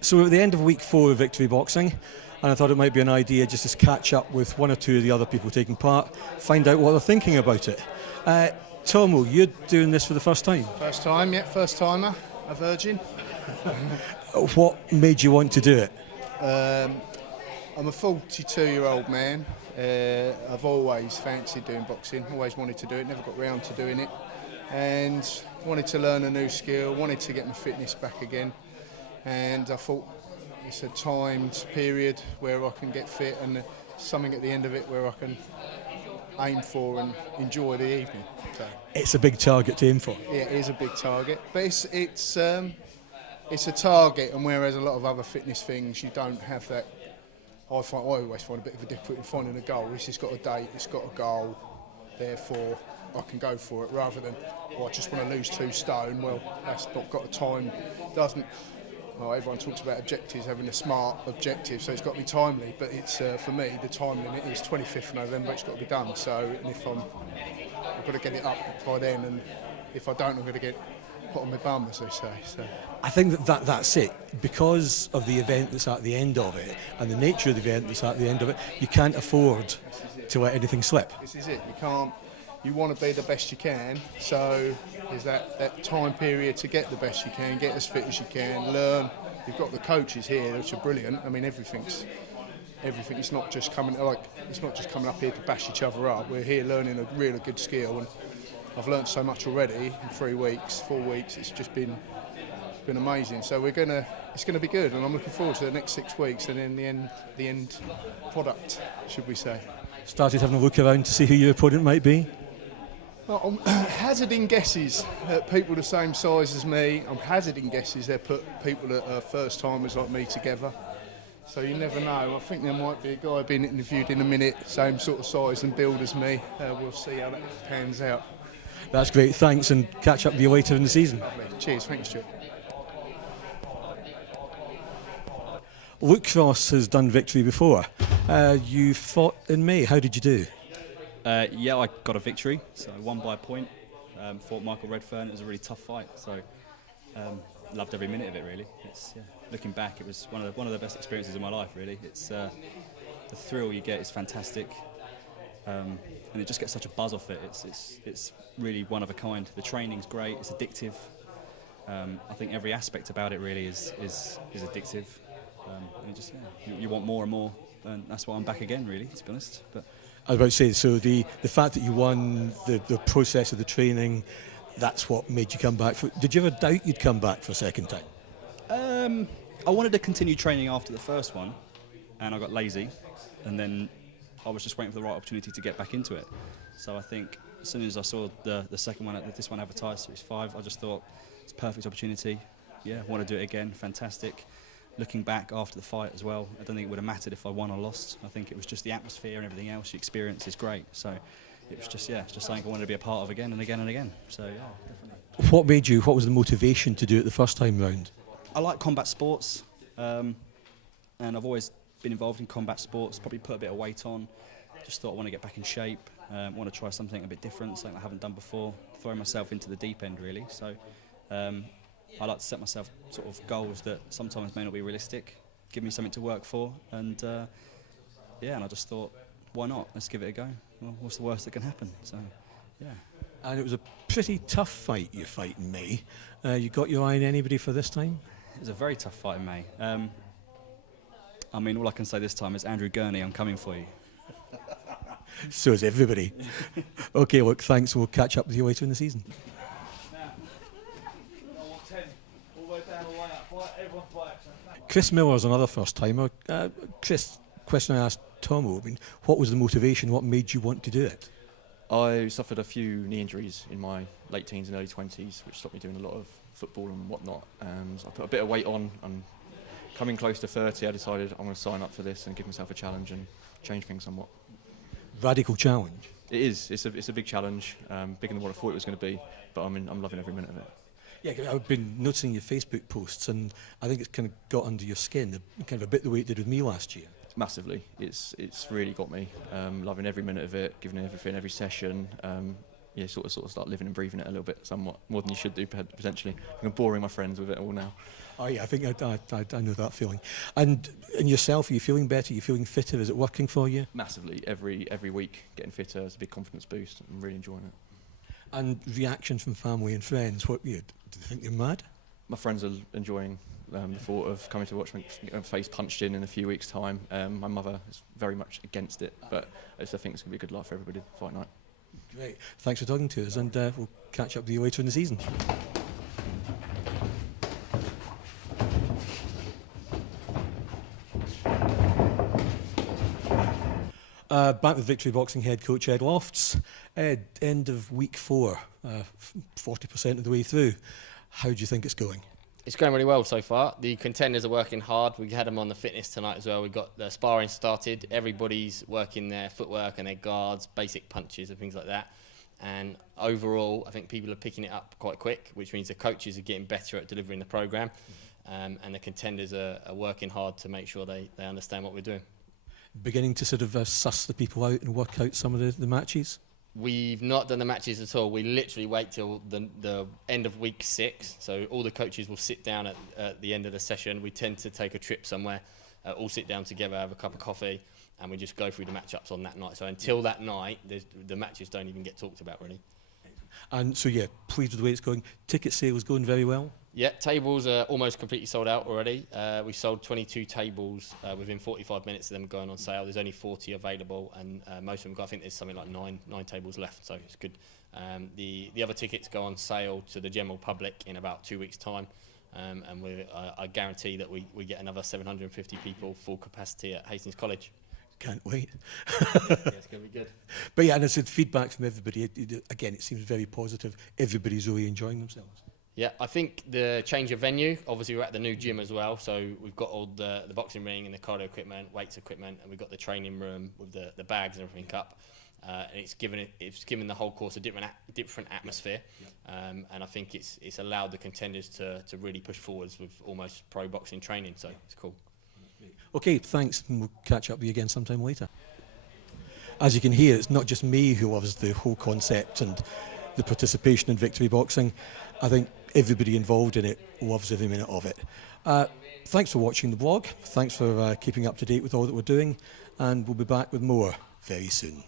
So we're at the end of week 4 of Victory Boxing, and I thought it might be an idea just to catch up with one or two of the other people taking part, find out what they're thinking about it. Tommo, you're doing this for the first time. First time, yeah, first timer, a virgin. What made you want to do it? I'm a 42-year-old man. I've always fancied doing boxing, always wanted to do it, never got round to doing it. And wanted to learn a new skill, wanted to get my fitness back again. And I thought it's a timed period where I can get fit and something at the end of it where I can aim for and enjoy the evening. So, It's a big target to aim for. yeah, it is a big target, but it's a target, and whereas a lot of other fitness things you don't have that. I always find a bit of a difficulty in finding a goal. It's just got a date, it's got a goal, therefore I can go for it, rather than, I just want to lose 2 stone. Well, that's not got a time, doesn't. Well, everyone talks about objectives, having a smart objective, so it's got to be timely. But it's for me, the time limit is 25th of November. It's got to be done. So, and if I've got to get it up by then, and if I don't, I'm going to get put on my bum, as they say. So, I think that's it. Because of the event that's at the end of it, and the nature of the event that's at the end of it, you can't afford to let anything slip. this is it. You can't. You want to be the best you can, so there's that time period to get the best you can, get as fit as you can, learn. You've got the coaches here, which are brilliant. I mean, everything. It's not just coming up here to bash each other up. We're here learning a really good skill, and I've learned so much already in 3 weeks, 4 weeks. It's just been amazing. So it's gonna be good, and I'm looking forward to the next 6 weeks, and then the end product, should we say? Started having a look around to see who your opponent might be. Well, I'm hazarding guesses at people the same size as me. I'm hazarding guesses they put people that are first timers like me together. So you never know. I think there might be a guy being interviewed in a minute, same sort of size and build as me. We'll see how that pans out. That's great, thanks, and catch up with you later in the season. Lovely. Cheers, thanks, Stuart. Luke Cross has done Victory before. You fought in May. How did you do? Yeah, I got a victory, so I won by a point. Fought Michael Redfern. It was a really tough fight, so loved every minute of it. Really, looking back, it was one of the best experiences of my life. Really, it's the thrill you get is fantastic, and it just gets such a buzz off it. It's really one of a kind. The training's great. It's addictive. I think every aspect about it really is addictive. And you want more and more, and that's why I'm back again. Really, to be honest, but. I was about to say, so the fact that you won, the process of the training, that's what made you come back. Did you ever doubt you'd come back for a second time? I wanted to continue training after the first one, and I got lazy, and then I was just waiting for the right opportunity to get back into it. So I think as soon as I saw the second one, this one advertised, Series 5, I just thought it's a perfect opportunity. Yeah, want to do it again, fantastic. Looking back after the fight as well, I don't think it would have mattered if I won or lost. I think it was just the atmosphere and everything else. The experience is great. So it was just something I wanted to be a part of again and again and again. So yeah, definitely. What was the motivation to do it the first time round? I like combat sports, and I've always been involved in combat sports, probably put a bit of weight on. Just thought I want to get back in shape, want to try something a bit different, something I haven't done before, throw myself into the deep end really. So I like to set myself sort of goals that sometimes may not be realistic, give me something to work for, and and I just thought, why not? Let's give it a go. Well, what's the worst that can happen? So, yeah. And it was a pretty tough fight you fight in May. You got your eye on anybody for this time? It was a very tough fight in May. I mean, all I can say this time is, Andrew Gurney, I'm coming for you. So is everybody. Okay, look, thanks. We'll catch up with you later in the season. Chris Miller's another first-timer. Chris, question I asked Tommo, what was the motivation? What made you want to do it? I suffered a few knee injuries in my late teens and early 20s, which stopped me doing a lot of football and whatnot. So I put a bit of weight on, and coming close to 30, I decided I'm going to sign up for this and give myself a challenge and change things somewhat. Radical challenge. It is. It's a big challenge, bigger than what I thought it was going to be, but I'm loving every minute of it. Yeah, I've been noticing your Facebook posts, and I think it's kind of got under your skin, kind of a bit the way it did with me last year. Massively. It's really got me. Loving every minute of it, giving everything, every session. yeah, sort of start living and breathing it a little bit, somewhat more than you should do potentially. I'm boring my friends with it all now. Oh yeah, I think I know that feeling. And yourself, are you feeling better? Are you feeling fitter? Is it working for you? Massively, every week getting fitter is a big confidence boost. I'm really enjoying it. And reactions from family and friends, what do they think you're mad? My friends are enjoying the thought of coming to watch my face punched in a few weeks' time. My mother is very much against it, but I think it's going to be a good life for everybody, fight night. Great. Thanks for talking to us, and we'll catch up with you later in the season. Back with Victory Boxing head coach Ed Lofts. Ed, end of week 4, 40% of the way through. How do you think it's going? It's going really well so far. The contenders are working hard. We had them on the fitness tonight as well. We got the sparring started. Everybody's working their footwork and their guards, basic punches and things like that. And overall, I think people are picking it up quite quick, which means the coaches are getting better at delivering the programme. And the contenders are working hard to make sure they understand what we're doing. Beginning to sort of suss the people out and work out some of the matches? We've not done the matches at all. We literally wait till the end of week 6. So all the coaches will sit down at the end of the session. We tend to take a trip somewhere, all sit down together, have a cup of coffee, and we just go through the matchups on that night. So until that night, the matches don't even get talked about, really. And so, yeah, pleased with the way it's going. Ticket sales going very well? Yeah, tables are almost completely sold out already. We sold 22 tables within 45 minutes of them going on sale. There's only 40 available, and most of them, I think there's something like nine tables left, so it's good. The other tickets go on sale to the general public in about 2 weeks' time, and I guarantee that we get another 750 people full capacity at Hastings College. Can't wait. Yeah, it's going to be good. But yeah, and I said feedback from everybody. Again, it seems very positive. Everybody's really enjoying themselves. Yeah, I think the change of venue, obviously we're at the new gym as well, so we've got all the boxing ring and the cardio equipment, weights equipment, and we've got the training room with the bags and everything up. And it's given the whole course a different atmosphere, and I think it's allowed the contenders to really push forwards with almost pro boxing training, so it's cool. Okay, thanks, and we'll catch up with you again sometime later. As you can hear, it's not just me who loves the whole concept and the participation in Victory Boxing. I think everybody involved in it loves every minute of it. Thanks for watching the blog. Thanks for keeping up to date with all that we're doing, and we'll be back with more very soon.